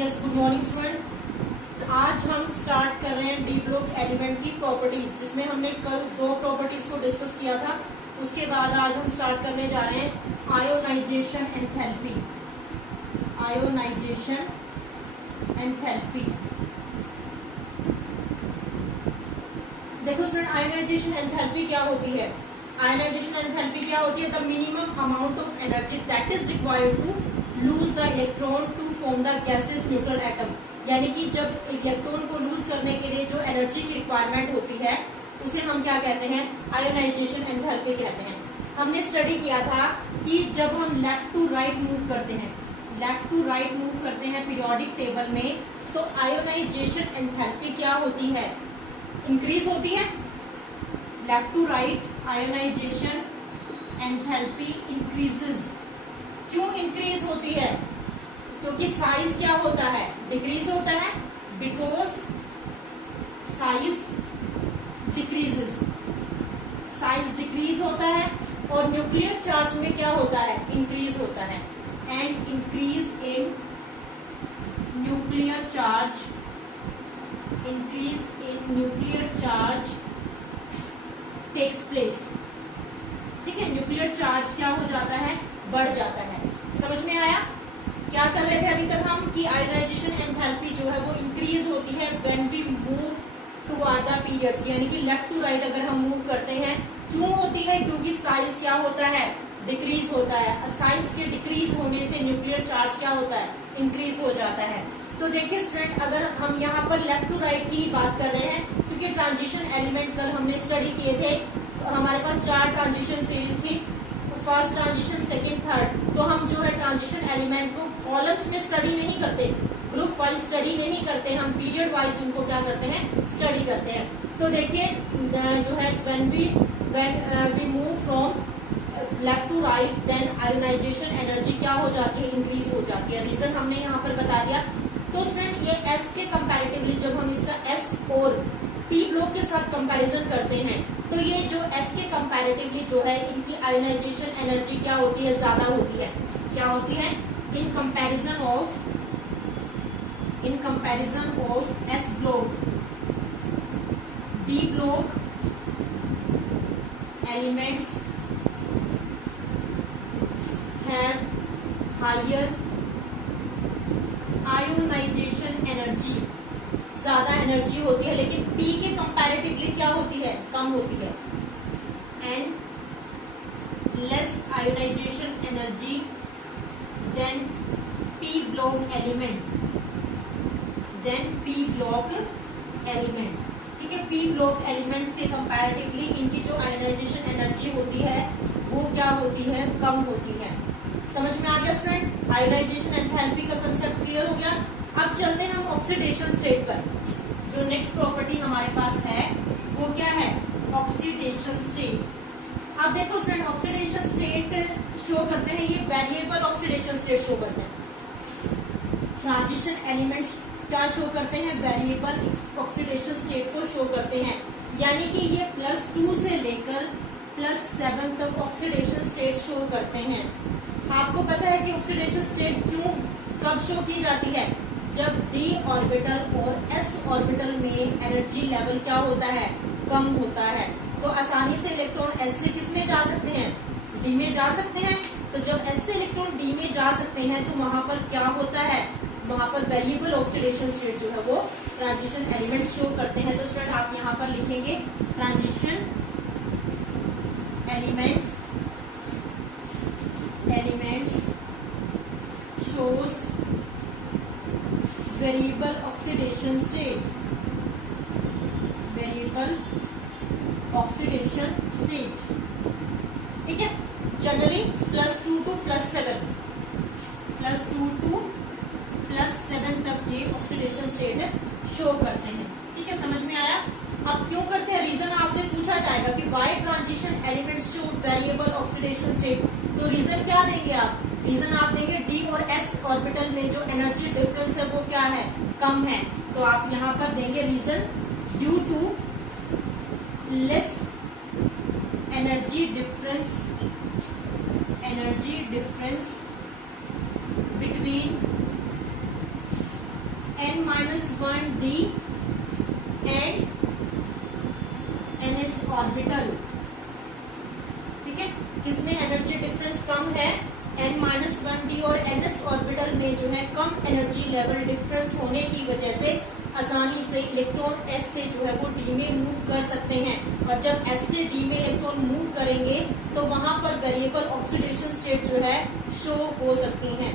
Yes, good morning student. आज हम start कर रहे हैं डी ब्लॉक एलिमेंट की प्रॉपर्टीज, जिसमें हमने कल दो प्रॉपर्टीज को डिस्कस किया था। उसके बाद आज हम स्टार्ट करने जा रहे हैं आयोनाइजेशन एंथैल्पी। Ionisation enthalpy. देखो स्टूडेंट, आयोनाइजेशन एंथैल्पी क्या होती है? आयोनाइजेशन एंथैल्पी क्या होती है? The minimum amount of energy that is required to lose the electron to form the gases neutral atom. यानी कि जब इलेक्ट्रॉन को लूज करने के लिए जो एनर्जी की रिक्वायरमेंट होती है उसे हम क्या कहते हैं? आयोनाइजेशन एंथैल्पी कहते हैं। हमने स्टडी किया था कि जब हम लेफ्ट टू राइट मूव करते हैं, लेफ्ट टू राइट मूव करते हैं पीरियोडिक टेबल में, तो आयोनाइजेशन एंथैल्पी क्या होती है? इंक्रीज होती है। Left to right ionisation enthalpy increases. क्यों इंक्रीज होती है? क्योंकि साइज क्या होता है? डिक्रीज होता है। Because size decreases, size decrease होता है। और न्यूक्लियर चार्ज में क्या होता है? इंक्रीज होता है। And increase in nuclear charge, increase in nuclear charge takes place. ठीक है, न्यूक्लियर चार्ज क्या हो जाता है? बढ़ जाता है। समझ में आया? क्या कर रहे थे अभी तक हम कि आयोनाइजेशन एंथैल्पी जो है वो इंक्रीज होती है when we move toward the periods, यानी कि लेफ्ट टू राइट अगर हम मूव करते हैं। क्यों होती है? क्योंकि साइज क्या होता है? डिक्रीज होता है। साइज के डिक्रीज होने से न्यूक्लियर चार्ज क्या होता है? इंक्रीज हो जाता है। तो देखिए स्टूडेंट, अगर हम यहाँ पर लेफ्ट टू राइट की ही बात कर रहे हैं, क्योंकि ट्रांजिशन एलिमेंट कल हमने स्टडी किए थे, हमारे पास 4 ट्रांजिशन सीरीज थी, फर्स्ट ट्रांजिशन, सेकंड, थर्ड। तो हम जो है ट्रांजिशन एलिमेंट को कॉलम्स में स्टडी नहीं करते, ग्रुप वाइज स्टडी नहीं करते, हम पीरियड वाइज उनको क्या करते हैं? स्टडी करते हैं। तो देखिए जो है when we move from left to right, then ionisation energy क्या हो जाती है? इंक्रीज हो जाती है। रीजन हमने यहाँ पर बता दिया। तो स्टूडेंट, ये एस के कंपैरेटिवली जब हम इसका एस और पी ब्लॉक के साथ कंपैरिजन करते हैं, तो ये जो एस के कंपैरेटिवली जो है इनकी आयोनाइजेशन एनर्जी क्या होती है? ज्यादा होती है। क्या होती है? In comparison of s block, d block elements have higher ionisation energy. ज्यादा एनर्जी होती है, लेकिन पी के कंपैरेटिवली क्या होती है? कम होती है। And less ionisation energy than p block element, ठीक है। पी ब्लॉक एलिमेंट्स के कंपैरेटिवली इनकी जो आयोनाइजेशन एनर्जी होती है वो क्या होती है? कम होती है। समझ में आ गया स्टूडेंट? आयोनाइजेशन एंथैल्पी का कंसेप्ट क्लियर हो गया। अब चलते हैं हम ऑक्सीडेशन स्टेट पर। जो नेक्स्ट प्रॉपर्टी हमारे पास है वो क्या है? Oxidation state. अब देखो स्टूडेंट, ऑक्सीडेशन स्टेट शो करते हैं, ये वेरिएबल ऑक्सीडेशन स्टेट शो करते हैं। ट्रांजिशन एलिमेंट्स क्या शो करते हैं? वेरिएबल ऑक्सीडेशन स्टेट को शो करते हैं। यानी कि ये +2 से लेकर +7 तक ऑक्सीडेशन स्टेट शो करते हैं। आपको पता है कि ऑक्सीडेशन स्टेट क्यों कब शो की जाती है? जब d ऑर्बिटल और s ऑर्बिटल में एनर्जी लेवल क्या होता है? कम होता है। तो आसानी से इलेक्ट्रॉन s से किस में जा सकते हैं? d में जा सकते हैं। तो जब s से इलेक्ट्रॉन d में जा सकते हैं तो वहां पर क्या होता है? वहां पर वेरिएबल ऑक्सीडेशन स्टेट जो है वो ट्रांजिशन एलिमेंट शो करते हैं। तो स्टूडेंट आप यहाँ पर लिखेंगे transition elements shows variable oxidation state, variable oxidation state. ठीक है। जनरली +2 to +7, +2 to +7 तक ये ऑक्सीडेशन स्टेट शो करते हैं। ठीक है, समझ में आया? अब क्यों करते हैं? रीजन आपसे पूछा जाएगा कि why transition elements show variable oxidation state. तो रीजन क्या देंगे आप? रीजन आप देंगे डी और एस ऑर्बिटल में जो एनर्जी डिफरेंस है वो क्या है? कम है। तो आप यहाँ पर देंगे reason due to less energy difference between n-1d and ns orbital. ठीक है, किसमें एनर्जी डिफरेंस कम है? n-1d और ns ऑर्बिटल में जो है कम एनर्जी लेवल डिफरेंस होने की वजह से आसानी से इलेक्ट्रॉन s से जो है वो d में मूव कर सकते हैं। और जब s से d में इलेक्ट्रॉन मूव करेंगे तो वहां पर वेरिएबल ऑक्सीडेशन स्टेट जो है शो हो सकती हैं।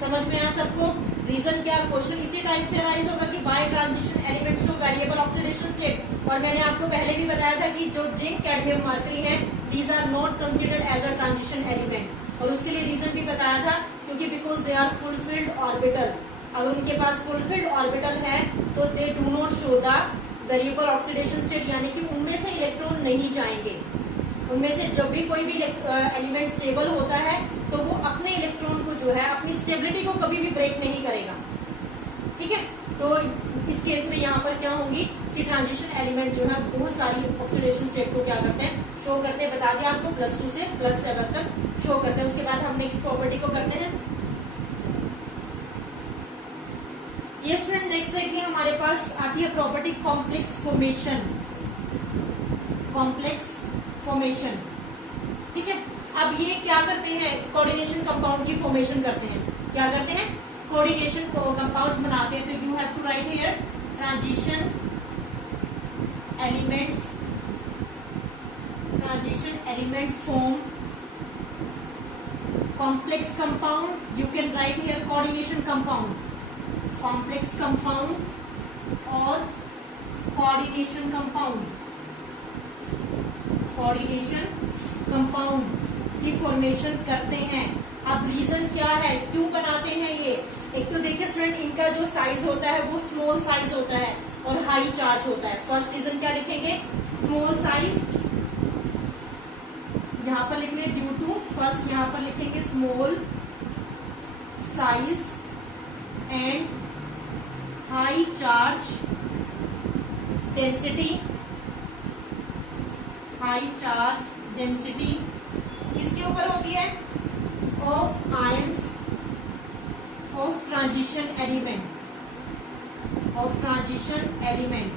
समझ में आया सबको? रीजन क्या? क्वेश्चन इसी टाइप से अराइज होगा कि by transition element show variable oxidation state. और मैंने आपको पहले भी बताया था कि जो जिंक, कैडमियम, मरकरी है, these are not considered as a transition element. और उसके लिए रीजन भी बताया था, क्योंकि because they are fulfilled orbital. अगर उनके पास फुलफिल्ड ऑर्बिटल है तो they do not show the variable oxidation state, यानी कि उनमें से इलेक्ट्रॉन नहीं जाएंगे। उनमें से जब भी कोई भी एलिमेंट स्टेबल होता है तो वो अपने इलेक्ट्रॉन को जो है, अपनी स्टेबिलिटी को कभी भी ब्रेक नहीं करेगा। ठीक है, तो इस केस में यहाँ पर क्या होंगी कि ट्रांजिशन एलिमेंट जो है बहुत सारी ऑक्सीडेशन स्टेट को क्या करते हैं, शो करते हैं। बता दिया आपको, +2 से +7 तक शो करते हैं। उसके बाद हम नेक्स्ट प्रॉपर्टी को करते हैं। ये स्टूडेंट नेक्स्ट देखिए हमारे पास आती है property complex formation. Complex formation, ठीक है। अब ये क्या करते हैं? कोऑर्डिनेशन कंपाउंड की फॉर्मेशन करते हैं। क्या करते हैं? कोऑर्डिनेशन कंपाउंड्स बनाते हैं। तो you have to write here transition elements form complex compound. You can write here coordination compound, complex compound और कोऑर्डिनेशन कंपाउंड। कोऑर्डिनेशन कंपाउंड की फॉर्मेशन करते हैं। अब रीजन क्या है, क्यों बनाते हैं ये? एक तो देखिए स्टूडेंट, इनका जो साइज होता है वो स्मॉल साइज होता है और हाई चार्ज होता है। फर्स्ट रीजन क्या लिखेंगे? Small size. यहां पर लिखेंगे ड्यू टू, फर्स्ट यहां पर लिखेंगे small size and high charge density. High charge density किसके ऊपर होती है? Of ions of transition element, of transition element.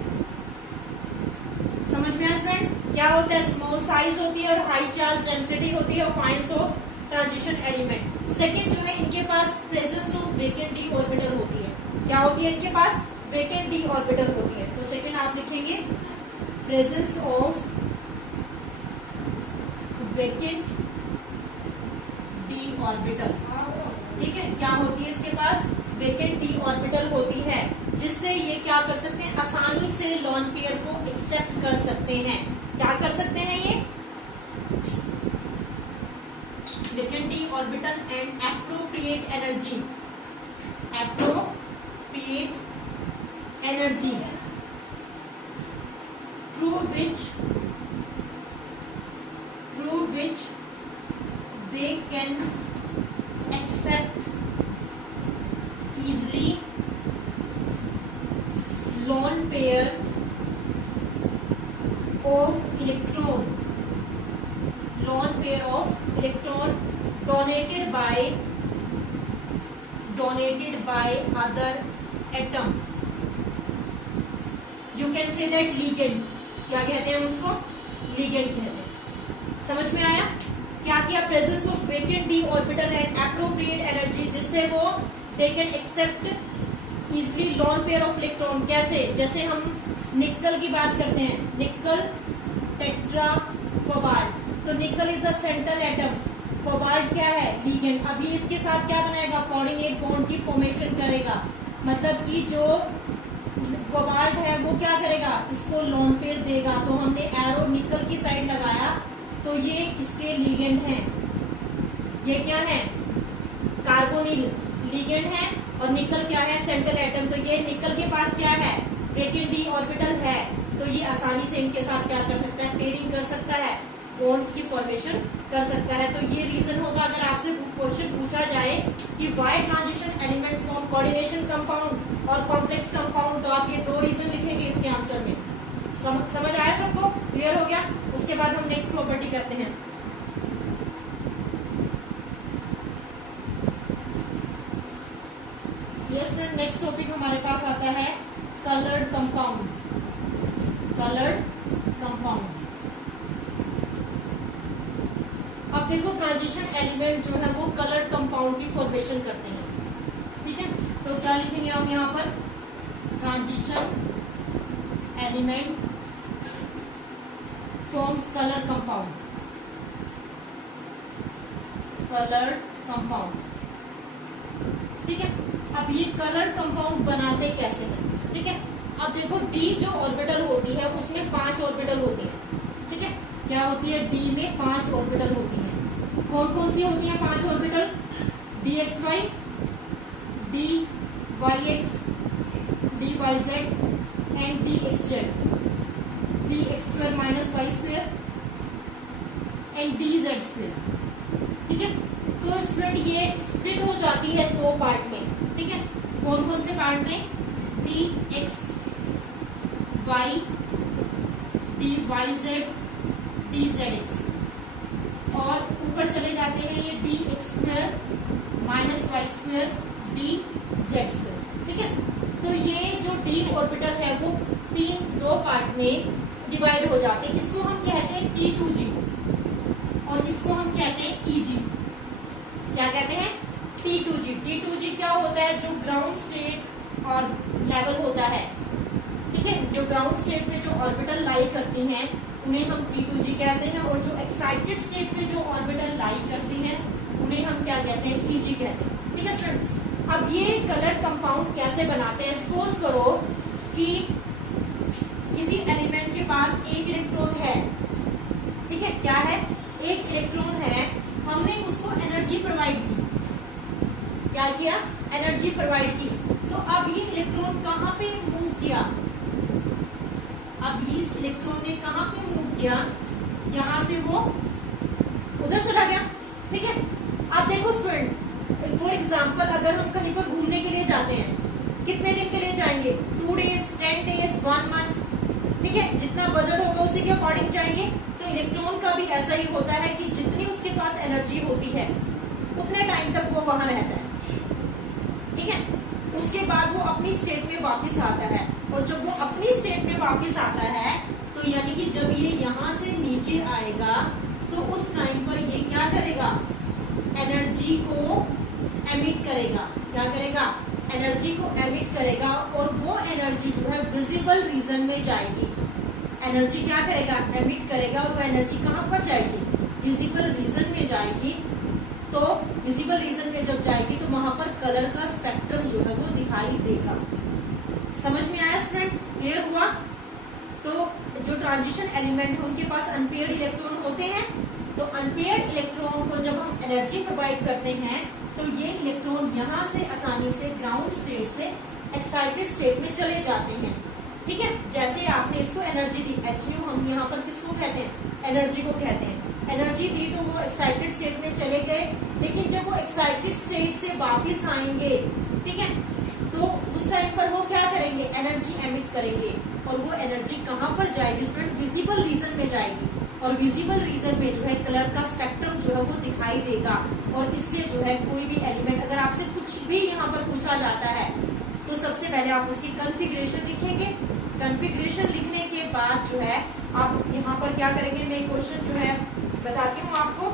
समझ में आया स्टूडेंट? क्या होता है? स्मॉल साइज होती है और हाई चार्ज डेंसिटी होती है of ions of transition element. Second जो है, इनके पास presence of vacant d orbital होती है। क्या होती है? इनके पास वेकेंट डी ऑर्बिटल होती है। तो सेकेंड आप लिखेंगे presence of vacant d orbital. ठीक है, क्या होती है इसके पास? वेकेंट डी ऑर्बिटल होती है, जिससे ये क्या कर सकते हैं? आसानी से लॉन पेयर को एक्सेप्ट कर सकते हैं। क्या कर सकते हैं ये? Vacant d orbital and appropriate energy, appropriate energy through which they can accept easily lone pair of electron donated by other atom. You can say that ligand. क्या कहते हैं उसको? लिगेंड कहते हैं। समझ में आया? क्या किया? Presence of vacant d orbital and appropriate energy, जिससे वो they can accept easily lone pair of electron. कैसे? जैसे हम निकल की बात करते हैं, निकल टेट्रा कोबाल्ट। तो निकल is the central atom, cobalt क्या है? लिगेंड। अभी इसके साथ क्या बनाएगा? कोऑर्डिनेट बॉन्ड की फॉर्मेशन करेगा। मतलब कि जो कोबाल्ट है वो क्या करेगा? इसको लोन पेयर देगा। तो हमने एरो निकल की साइड लगाया, तो ये इसके लिगेंड हैं। ये क्या है? कार्बोनिल लिगेंड है और निकल क्या है? Central atom. तो ये निकल के पास क्या है? वेकेंट डी ऑर्बिटल है। तो ये आसानी से इनके साथ क्या कर सकता है? पेयरिंग कर सकता है, बॉन्ड्स की फॉर्मेशन कर सकता है। तो ये रीजन होगा अगर आपसे क्वेश्चन पूछा जाए कि why transition element form coordination compound और कॉम्प्लेक्स कंपाउंड, तो आप ये दो रीजन लिखेंगे इसके आंसर में। समझ आया सबको? क्लियर हो गया? उसके बाद हम नेक्स्ट प्रॉपर्टी करते हैं। यस फ्रेंड, नेक्स्ट टॉपिक हमारे पास आता है कलर्ड कंपाउंड। Coloured compound. अब देखो ट्रांजिशन एलिमेंट जो है वो कलर्ड कंपाउंड की फॉर्मेशन करते हैं, ठीक है। तो क्या लिखेंगे हम यहाँ पर, transition element forms colour compound. Coloured compound, ठीक है। अब ये कलर्ड कंपाउंड बनाते कैसे हैं, ठीक है। अब देखो डी जो ऑर्बिटल होती है उसमें 5 ऑर्बिटल होती है, ठीक है। क्या होती है, डी में 5 ऑर्बिटल होती है। कौन कौन सी होती है 5 orbital, d x y, d y x, d y z and d x z, d x square minus y square and d z square, ठीक है। तो स्प्लिट ये स्प्लिट हो जाती है 2 पार्ट में, ठीक है। कौन कौन से पार्ट में, d x y, d y z, d z x, और ऊपर चले जाते हैं ये d x square minus y square, d z square, ठीक है। तो ये जो डी ऑर्बिटल है वो 2 पार्ट में डिवाइड हो जाते हैं। इसको हम कहते हैं T2G और इसको हम कहते हैं EG। क्या कहते हैं, T2G। T2G क्या होता है, जो ग्राउंड स्टेट और लेवल होता है, ठीक है। जो ग्राउंड स्टेट में जो ऑर्बिटल लाई करती हैं उन्हें हम T2G कहते हैं, और जो एक्साइटेड स्टेट में जो ऑर्बिटल लाई करती हैं उन्हें हम क्या कहते हैं, EG कहते हैं, ठीक है स्टूडेंट। अब ये कलर कंपाउंड कैसे बनाते हैं, सपोज करो कि किसी एलिमेंट के पास एक इलेक्ट्रॉन है, ठीक है। क्या है, एक इलेक्ट्रॉन है, हमने उसको एनर्जी प्रोवाइड की। क्या किया, एनर्जी प्रोवाइड की। तो अब ये इलेक्ट्रॉन कहां पे मूव किया, अब इस इलेक्ट्रॉन ने कहां पे मूव किया, यहां से वो उधर चला गया, ठीक है। अब देखो स्टूडेंट, फॉर एग्जांपल अगर हम कहीं पर घूमने के लिए जाते हैं, कितने दिन के लिए जाएंगे, 2 डेज, 10 डेज, 1 मंथ, ठीक है। जितना बजट होगा उसी के अकॉर्डिंग जाएंगे। तो इलेक्ट्रॉन का भी ऐसा ही होता है कि जितनी उसके पास एनर्जी होती है उतने टाइम तक वो वहां रहता है, ठीक है। उसके बाद वो अपनी स्टेट में वापस आता है, और जब वो अपनी स्टेट में वापस आता है तो यानी कि जब ये यहां से नीचे आएगा तो उस टाइम पर ये क्या करेगा, एनर्जी को एमिट करेगा। क्या करेगा, एनर्जी को एमिट करेगा, और वो एनर्जी जो है विजिबल रीजन में जाएगी। एनर्जी क्या करेगा, एमिट करेगा, और वो एनर्जी कहां पर जाएगी, विजिबल रीजन में जाएगी। तो विजिबल रीजन में जब जाएगी तो वहां पर कलर का स्पेक्ट्रम जो है वो दिखाई देगा। समझ में आया स्टूडेंट, क्लियर हुआ। तो जो ट्रांजिशन एलिमेंट है उनके पास अनपेयर्ड इलेक्ट्रॉन होते हैं, तो अनपेयर्ड इलेक्ट्रॉन को जब हम एनर्जी प्रोवाइड करते हैं तो ये इलेक्ट्रॉन यहाँ से आसानी से ग्राउंड स्टेट से एक्साइटेड स्टेट में चले जाते हैं, ठीक है। जैसे आपने इसको एनर्जी दी, HU हम यहाँ पर किसको कहते हैं, एनर्जी को कहते हैं। एनर्जी दी तो वो एक्साइटेड स्टेट में चले गए, लेकिन जब वो एक्साइटेड स्टेट से वापिस आएंगे, ठीक है, तो उस टाइम पर वो क्या करेंगे, एनर्जी एमिट करेंगे, और वो एनर्जी कहाँ पर जाएगी स्टूडेंट, विजिबल रीजन में जाएगी, और विजिबल रीजन में जो है कलर का स्पेक्ट्रम जो है वो दिखाई देगा। और इसलिए जो है कोई भी एलिमेंट अगर आपसे कुछ भी यहाँ पर पूछा जाता है तो सबसे पहले आप उसकी कॉन्फ़िगरेशन लिखेंगे। कॉन्फ़िगरेशन लिखने के बाद जो है आप यहाँ पर क्या करेंगे, मैं क्वेश्चन जो है बताती हूँ आपको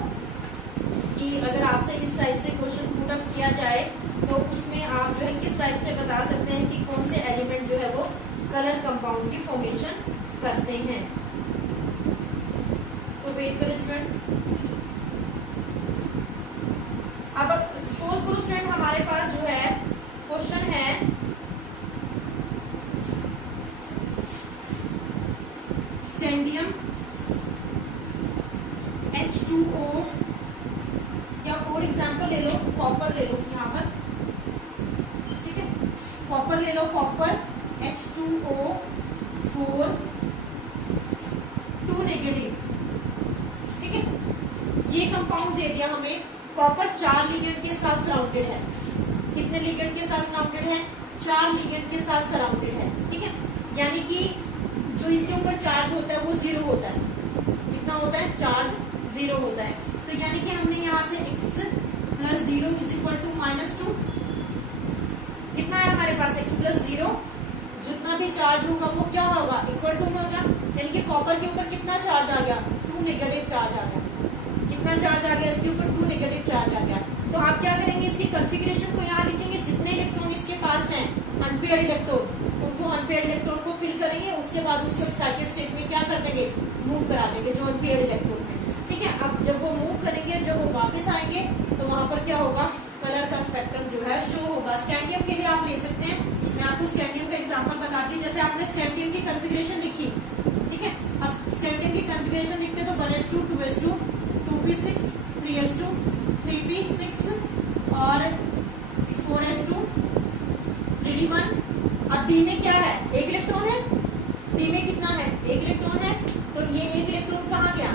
कि अगर आपसे इस टाइप से क्वेश्चन पुट अप किया जाए तो उसमें आप जो है किस टाइप से बता सकते हैं कि कौन से एलिमेंट जो है वो कलर कंपाउंड की फॉर्मेशन करते हैं। तो वेट करो स्टूडेंट। अब सपोज करो स्टूडेंट हमारे पास जो है क्वेश्चन है स्कैंडियम H2O, या और एग्जाम्पल ले लो, कॉपर ले लो यहाँ पर, ठीक है। कॉपर ले लो, कॉपर H2O4 2 नेगेटिव, ठीक है। ये कंपाउंड दे दिया हमें, कॉपर 4 लिगेंड के साथ सराउंडेड है। कितने लिगेंड के साथ सराउंडेड है, 4 लिगेंड के साथ सराउंडेड है, ठीक है। यानी कि जो इसके ऊपर चार्ज होता है वो 0 होता है। कितना होता है, चार्ज 0 होता है। तो यानी कि हमने यहाँ से x + 0 = -2 कितना प्लस जीरो, जितना भी चार्ज होगा वो क्या होगा, इक्वल टू में होगा, यानी कि कॉपर के ऊपर कितना चार्ज आ गया, 2 नेगेटिव चार्ज आ गया। कितना चार्ज आ गया इसके ऊपर, 2 नेगेटिव चार्ज आ गया। तो आप क्या करेंगे, इसकी कॉन्फ़िगरेशन को यहाँ लिखेंगे, जितने इलेक्ट्रॉन इसके पास हैं अनपेयर्ड इलेक्ट्रॉन, उनको अनपेयर्ड इलेक्ट्रॉन को फिल करेंगे, उसके बाद उसको एक्साइटेड स्टेट में क्या कर देंगे, मूव करा देंगे जो अनपेयर्ड इलेक्ट्रॉन है। ठीक है, अब जब वो मूव करेंगे, जब वो वापस आएंगे तो वहां पर क्या होगा, कलर का स्पेक्ट्रम जो है शो होगा। स्कैंडियम के लिए आप ले सकते हैं, मैं आपको स्कैंडियम का एग्जांपल बताती हूँ। जैसे आपने स्कैंडियम की कॉन्फ़िगरेशन लिखी, ठीक है, अब स्कैंडियम की कॉन्फ़िगरेशन लिखते तो 1s2 2s2 2p6 3s2 3p6 और 4s2 3d1। अब डी में क्या है, एक इलेक्ट्रॉन है, डी में कितना है, एक इलेक्ट्रॉन है, तो ये एक इलेक्ट्रॉन कहाँ गया,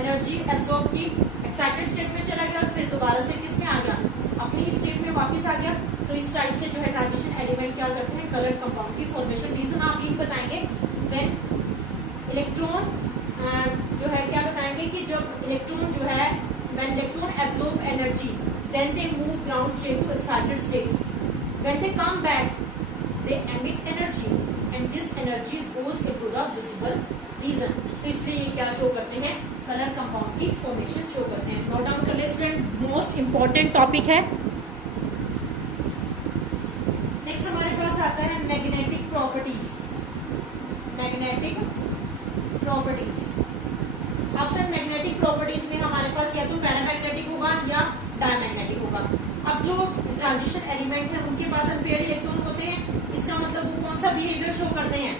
एनर्जी एब्जॉर्ब की, एक्साइटेड स्टेट में चला गया, फिर दोबारा से किसमें आ गया, अपनी स्टेट में वापस आ गया। तो इस टाइप से जो है ट्रांजिशन एलिमेंट क्या करते हैं, कलर कंपाउंड की फॉर्मेशन। रीजन आप यही बताएंगे, व्हेन इलेक्ट्रॉन जो है क्या बताएंगे कि जब इलेक्ट्रॉन जो है, when electron absorb energy then they move ground state to excited state, when they come back they emit energy and this energy goes into the visible region. तो इसलिए ये क्या शो करते हैं, कलर कंपाउंड की formation show करते हैं। Note down कर ले स्टूडेंट, मोस्ट इंपॉर्टेंट टॉपिक है। नेक्स्ट हमारे पास आता है magnetic properties. Magnetic properties, option magnetic properties में हमारे पास या तो पैरामैग्नेटिक होगा या डायमैग्नेटिक होगा। अब जो ट्रांजिशन एलिमेंट है उनके पास अनपेयर्ड इलेक्ट्रॉन होते हैं, इसका मतलब वो कौन सा बिहेवियर शो करते हैं,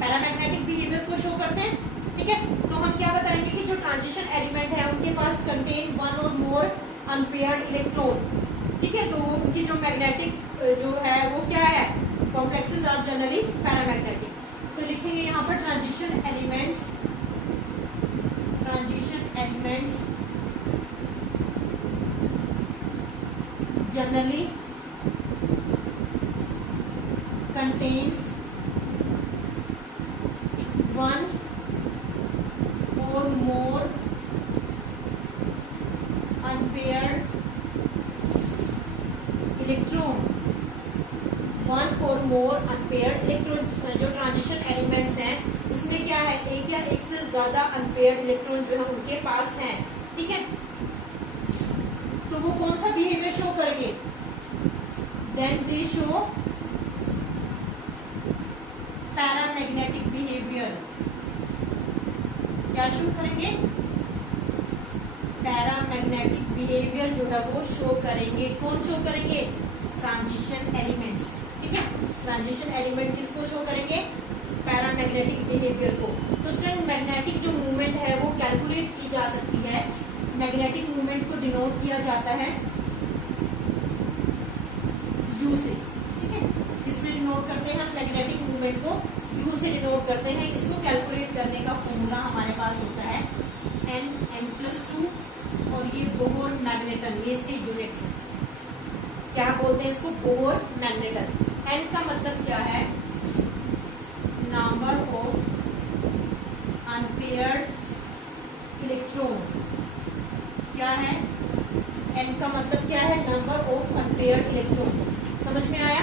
पैरामैग्नेटिक बिहेवियर को शो करते हैं। ठीक है, तो हम क्या बताएंगे कि जो ट्रांजिशन एलिमेंट है उनके पास कंटेन वन और मोर अनपेयर्ड इलेक्ट्रॉन। ठीक है, तो उनकी जो मैग्नेटिक जो है वो क्या है, कॉम्प्लेक्सेस आर जनरली पैरामैग्नेटिक। तो लिखेंगे यहाँ पर transition elements, transition elements generally contains one or more unpaired electron, one or more unpaired electron। जो ट्रांजिशन एलिमेंट्स हैं उसमें क्या है, एक या एक से ज्यादा अनपेयर्ड इलेक्ट्रॉन जो है उनके पास हैं। ठीक है, तो वो कौन सा बिहेवियर शो करेंगे, then they show paramagnetic behaviour. क्या शो करेंगे, पैरामैग्नेटिक बिहेवियर जो है वो शो करेंगे। कौन शो करेंगे, ट्रांजिशन एलिमेंट्स। ठीक है, ट्रांजिशन एलिमेंट किसको शो करेंगे, पैरामैग्नेटिक बिहेवियर को। तो स्टूडेंट मैग्नेटिक जो मूवमेंट है वो कैलकुलेट की जा सकती है। मैग्नेटिक मूवमेंट को डिनोट किया जाता है यू से। ठीक है, किससे डिनोट करते हैं, मैग्नेटिक मूवमेंट को यू से डिनोट करते हैं। इसको कैलकुलेट करने का फॉर्मूला हमारे पास होता है Nm+2 और ये बोहर मैग्नेटन, ये इसके यूनिट है। क्या बोलते हैं इसको, बोहर मैग्नेटन। N का मतलब क्या है, नंबर ऑफ अनपेयर्ड इलेक्ट्रॉन। क्या है, N का मतलब क्या है, नंबर ऑफ अनपेयर्ड इलेक्ट्रॉन। समझ में आया,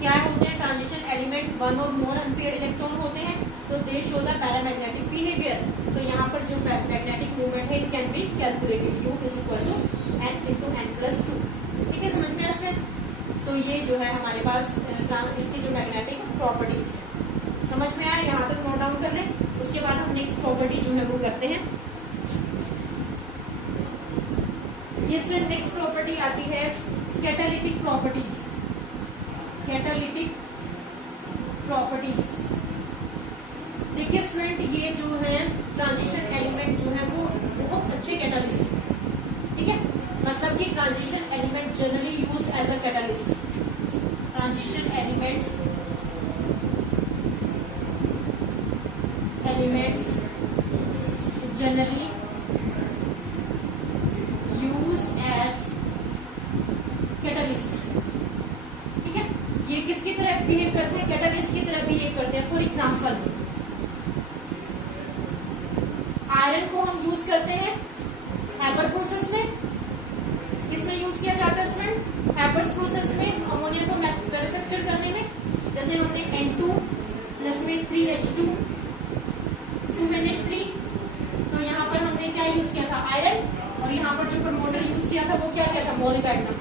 क्या होते हैं ट्रांजिशन एलिमेंट, वन और मोर अनपेयर्ड इलेक्ट्रॉन होते हैं, तो they show the paramagnetic behaviour. तो यहाँ पर जो मैग्नेटिक मूवमेंट है it can be calculated, U is equal to N × N+2। ठीक है, समझ में आ स्टूडेंट। तो ये जो है हमारे पास इसकी जो मैग्नेटिक प्रॉपर्टीज है, समझ में आया, यहाँ तक नोट डाउन कर लें। उसके बाद हम नेक्स्ट प्रॉपर्टी जो है वो करते हैं। ये स्टूडेंट नेक्स्ट प्रॉपर्टी आती है कैटालिटिक प्रॉपर्टीज। कैटालिटिक प्रॉपर्टीज, देखिए स्टूडेंट, ये जो है ट्रांजिशन एलिमेंट जो है वो बहुत अच्छे कैटालिस्ट है। ठीक है, मतलब कि transition element generally use as a catalyst. Transition elements generally use as catalyst. ठीक है, ये किसकी तरह बिहेव करते हैं, कैटालिस्ट की तरह बिहेव करते हैं। फॉर एग्जाम्पल, आयरन को हम यूज करते हैं हैबर प्रोसेस में। किसमें यूज किया जाता है स्टूडेंट, हैबर्स प्रोसेस में, अमोनिया को मैन्युफैक्चर करने में। जैसे 2 2NH3। तो यहाँ पर हमने क्या यूज किया था, आयरन, और यहाँ पर जो प्रमोटर यूज किया था वो क्या किया था, मोलिब्डेनम।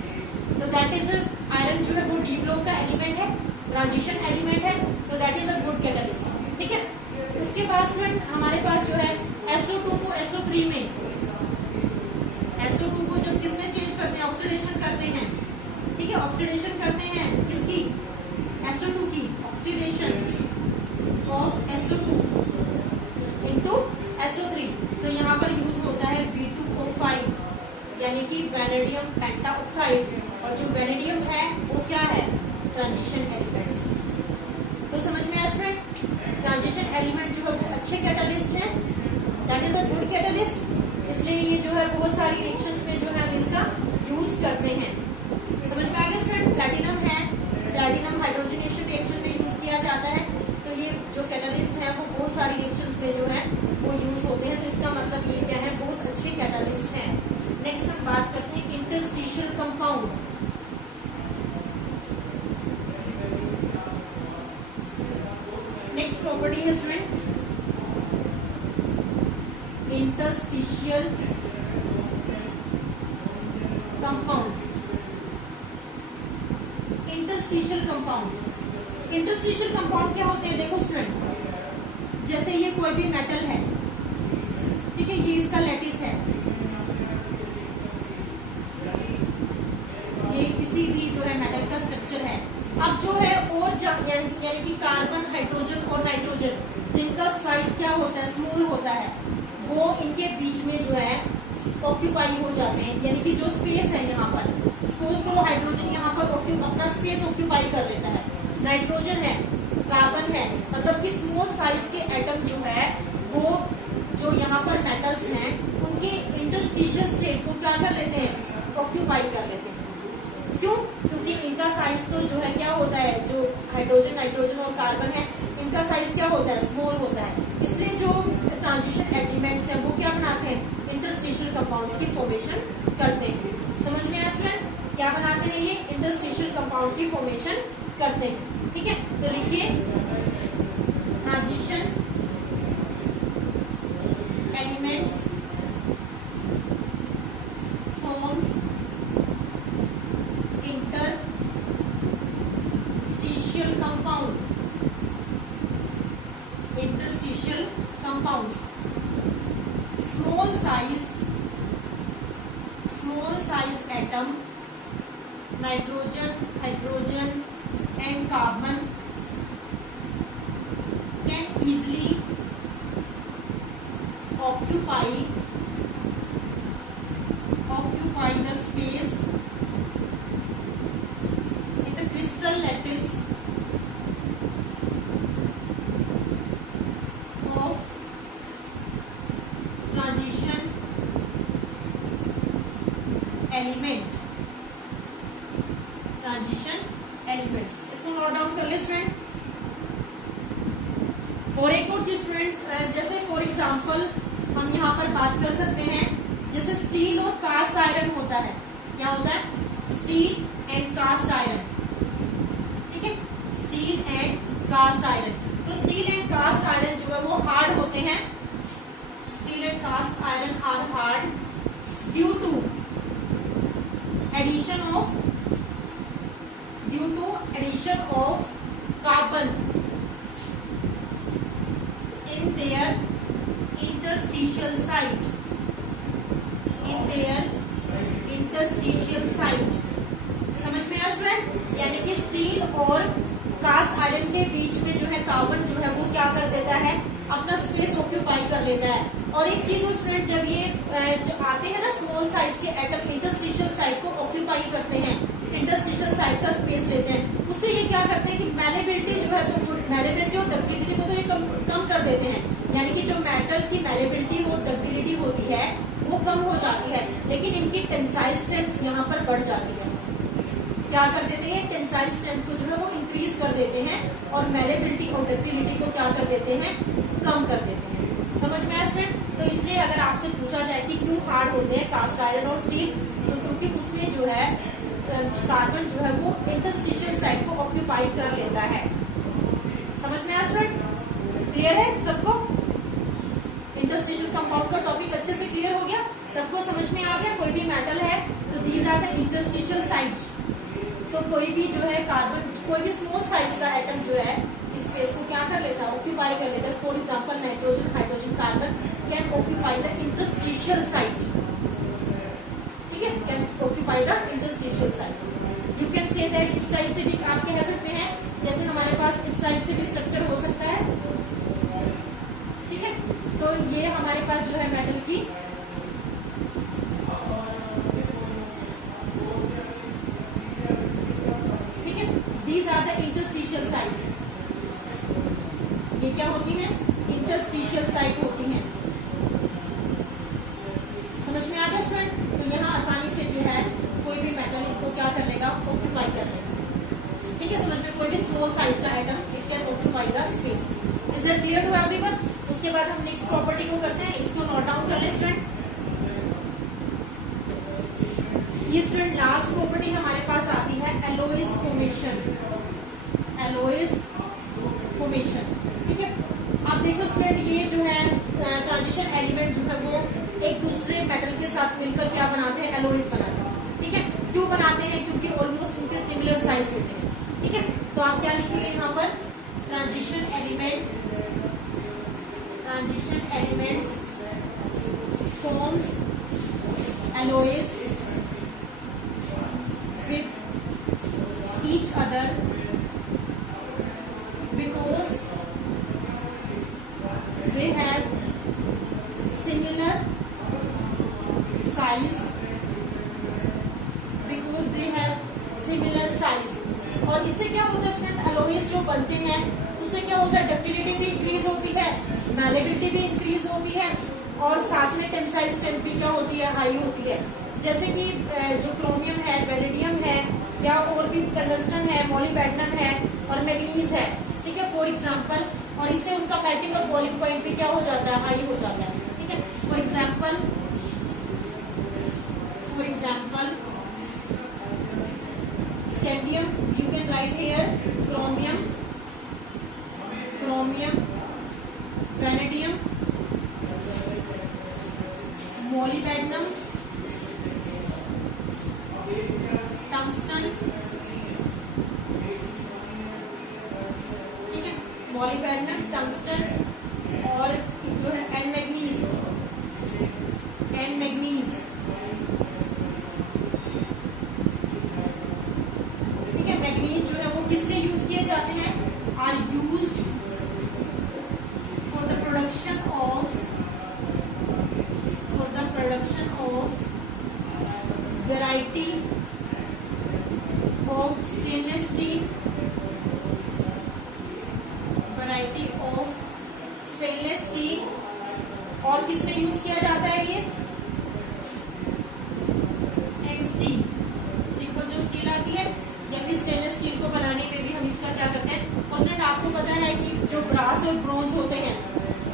तो दैट इज आयरन जो है वो डी ब्लॉक का एलिमेंट है, ट्रांजिशन एलिमेंट है, तो that is a good catalyst. ठीक है, उसके बाद फ्रेंड हमारे पास जो है SO2 को SO3 में, SO2 को जब किसमें चेंज करते हैं, ऑक्सीडेशन करते हैं। ठीक है, ऑक्सीडेशन करते हैं किसकी, SO2 की, oxidation of SO2 into SO3। तो यहाँ पर यूज होता है V2O5 यानी कि वेनेडियम पेंटाऑक्साइड, और जो वेनेडियम है वो क्या है, ट्रांजिशन एलिमेंट्स। तो समझ में आया फ्रेंड, ट्रांजिशन एलिमेंट जो है वो अच्छे कैटलिस्ट हैं, that is a good catalyst, इसलिए ये जो है बहुत सारी रिएक्शंस में जो है हम इसका यूज करते हैं। समझ में आ गया स्टूडेंट, प्लैटिनम है, प्लैटिनम हाइड्रोजनेशन रिएक्शन में यूज किया जाता है। तो ये जो कैटलिस्ट है वो बहुत सारी रिएक्शंस में जो है वो यूज होते हैं, तो इसका मतलब ये क्या है, बहुत अच्छे कैटलिस्ट हैं। नेक्स्ट हम बात करते हैं इंटरस्टिशियल कंपाउंड। नेक्स्ट प्रॉपर्टी है student interstitial compound. Interstitial compound, interstitial compound क्या होते हैं, देखो स्टूडेंट, जैसे ये कोई भी मेटल है, ठीक है, ये इसका लैटिस है, ये किसी भी जो है मेटल का स्ट्रक्चर है। अब जो है और यानी कि कार्बन, हाइड्रोजन और नाइट्रोजन जिनका साइज क्या होता है, स्मॉल होता है, वो इनके बीच में जो है ऑक्यूपाई हो जाते हैं, यानी कि जो स्पेस है यहाँ पर, सपोज करो हाइड्रोजन यहाँ पर अपना स्पेस ऑक्यूपाई कर लेता है, नाइट्रोजन है, कार्बन है, मतलब कि स्मॉल साइज के एटम जो है वो जो यहाँ पर मेटल्स हैं उनके इंटरस्टिशियल स्टेट को क्या कर लेते हैं, ऑक्यूपाई कर लेते हैं। क्यों, क्योंकि इनका साइज तो जो है क्या होता है, जो हाइड्रोजन, नाइट्रोजन और कार्बन है इनका साइज क्या होता है, स्मॉल होता है, इसलिए जो ट्रांजिशन एलिमेंट्स हैं वो क्या बनाते हैं, इंटरस्टिशियल कंपाउंड्स की फॉर्मेशन करते हैं। समझ में आया स्टूडेंट, क्या बनाते हैं, ये इंटरस्टिशियल कंपाउंड की फॉर्मेशन करते हैं। ठीक है, तो लिखिए transition elements forms interstitial compound, interstitial compounds, small size atom, nitrogen, hydrogen and carbon can easily occupy the space in the crystal lattice of transition element, transition elements, इसको note down कर ले student. और एक और चीज students, जैसे for example हम यहाँ पर बात कर सकते हैं, जैसे स्टील और कास्ट आयरन होता है, क्या होता है, स्टील एंड कास्ट आयरन। ठीक है, स्टील एंड कास्ट आयरन, तो स्टील एंड कास्ट आयरन जो है वो हार्ड होते हैं, steel and cast iron are hard due to addition of carbon in their interstitial site, समझ में आया स्टूडेंट, यानी कि स्टील और कास्ट आयरन के बीच में जो है कार्बन जो है वो क्या कर देता है, अपना स्पेस ऑक्यूपाई कर लेता है। और एक चीज स्टूडेंट, जब ये जो आते हैं ना स्मॉल साइज के एटम इंटरस्टिशियल साइड को ऑक्यूपाई करते हैं, इंटरस्टिशियल साइड का स्पेस लेते हैं, उससे ये क्या करते हैं कि मैलेबिलिटी जो है, तो मैलेबिलिटी और डक्टिलिटी को तो ये कम कर देते हैं, यानी कि जो मेटल की मैलेबिलिटी और डक्टिलिटी होती है वो कम हो जाती है, लेकिन इनकी टेंसाइल स्ट्रेंथ यहाँ पर बढ़ जाती है। क्या कर देते हैं, टेंसाइल स्ट्रेंथ को जो है वो इंक्रीज कर देते हैं और मैलेबिलिटी और डक्टिलिटी को क्या कर देते हैं, कम कर देते हैं। समझ में आया स्टूडेंट, तो इसलिए अगर आपसे पूछा जाए कि क्यों हार्ड होते हैं कास्ट आयरन और स्टील, तो क्योंकि उसमें जो है कार्बन जो है वो इंटरस्टिशियल साइड को ऑक्यूपाई कर लेता है। समझ में आया स्टूडेंट, क्लियर है सबको? इंटरस्टिशियल कंपाउंड का टॉपिक अच्छे से क्लियर हो गया, सबको समझ में आ गया? कोई भी मेटल है तो these are the interstitial sites. तो कोई भी जो है कार्बन, कोई भी स्मॉल साइज का एटम जो है स्पेस को क्या कर लेता है, ऑक्यूपाई कर लेता है। For example nitrogen, hydrogen, carbon can occupy the interstitial site. ठीक है, can occupy the interstitial site. You can say that इस टाइप से भी आप कह सकते हैं, जैसे हमारे पास इस टाइप से भी स्ट्रक्चर हो सकता है। ठीक है, तो ये हमारे पास जो है मेटल की These are the interstitial site। ये क्या होती है? इंटरस्टिशियल साइट होती हैं। समझ में आ गया स्टूडेंट? तो यहाँ आसानी से जो है कोई भी मेटल इनको क्या कर लेगा, ऑक्यूपाई कर लेगा। ठीक है, समझ में? कोई भी स्मॉल साइज का atom it can occupy the space. Is that clear to everyone? उसके बाद हम नेक्स्ट प्रॉपर्टी को करते हैं, इसको नोट डाउन कर लें स्टूडेंट। ये स्टूडेंट लास्ट प्रॉपर्टी हमारे पास आती है एलोइज फॉर्मेशन। एलोइज फॉर्मेशन, ठीक है। आप देखो स्टूडेंट, ये जो है ट्रांजिशन एलिमेंट जो है वो एक दूसरे मेटल के साथ मिलकर क्या बनाते हैं, एलोइज बनाते हैं। ठीक है, क्यों बनाते हैं? क्योंकि ऑलमोस्ट इनके सिमिलर साइज होते हैं। ठीक है, तो आप क्या लिखेंगे यहाँ पर? Transition elements forms एलोइज with each other because they have similar size। और इससे क्या होता है स्टूडेंट, एलोइज जो बनते हैं उससे क्या होता है, डक्टिलिटी भी इंक्रीज होती है, मैलेबिलिटी भी इंक्रीज होती है, और साथ में टेंसाइल स्ट्रेंथ भी क्या होती है, हाई होती है। जैसे कि जो क्रोमियम है, वेनेडियम है, या और भी टंगस्टन है, मॉलिब्डेनम है और मैग्नीज है। ठीक है, फॉर एग्जांपल, और इससे उनका मेल्टिंग और बॉइलिंग पॉइंट भी क्या हो जाता है, हाई हो जाता है। ठीक है, for example scandium, you can write here chromium, vanadium, molybdenum, tungsten. ठीक है, मॉलिब्डेनम, टंगस्टन और जो है एंड मैग्नीज। ठीक है, मैग्नीज जो है वो किस लिए यूज किए जाते हैं, are used for the production of variety of stainless steel, और किसमें यूज किया जाता है, ये एग स्टील, सिंपल जो स्टील आती है, या फिर स्टेनलेस स्टील को बनाने में भी हम इसका क्या करते हैं। और स्टूडेंट आपको पता है कि जो ब्रास और ब्रोंज होते हैं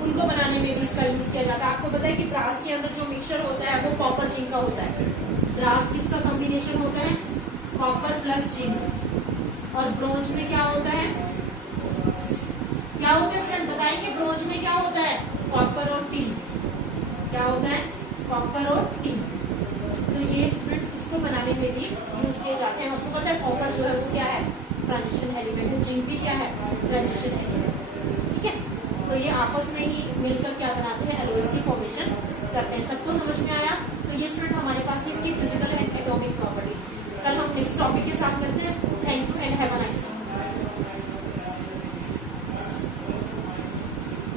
उनको बनाने में भी इसका यूज किया जाता है। आपको पता है कि ब्रास के अंदर जो मिक्सचर होता है वो कॉपर जिंक का होता है। ब्रास किसका कॉम्बिनेशन होता है, कॉपर प्लस जिंक। और ब्रोंज में क्या होता है, स्टूडेंट बताएंगे, ब्रोंज में क्या होता है, कॉपर और टिन। क्या होता है, कॉपर और टिन। तो ये स्टूडेंट इसको बनाने में भी यूज किए जाते हैं। आपको पता है कॉपर जो है वो क्या है, ट्रांजिशन एलिमेंट है, जिंक भी क्या है, ट्रांजिशन एलिमेंट। ठीक है, तो ये आपस में ही मिलकर क्या बनाते हैं, एलोइज की फॉर्मेशन करते हैं। सबको समझ में आया? तो ये स्टूडेंट हमारे पास थी इसकी फिजिकल एंड एटॉमिक प्रॉपर्टीज। कल हम नेक्स्ट टॉपिक के साथ मिलते हैं। Thank you.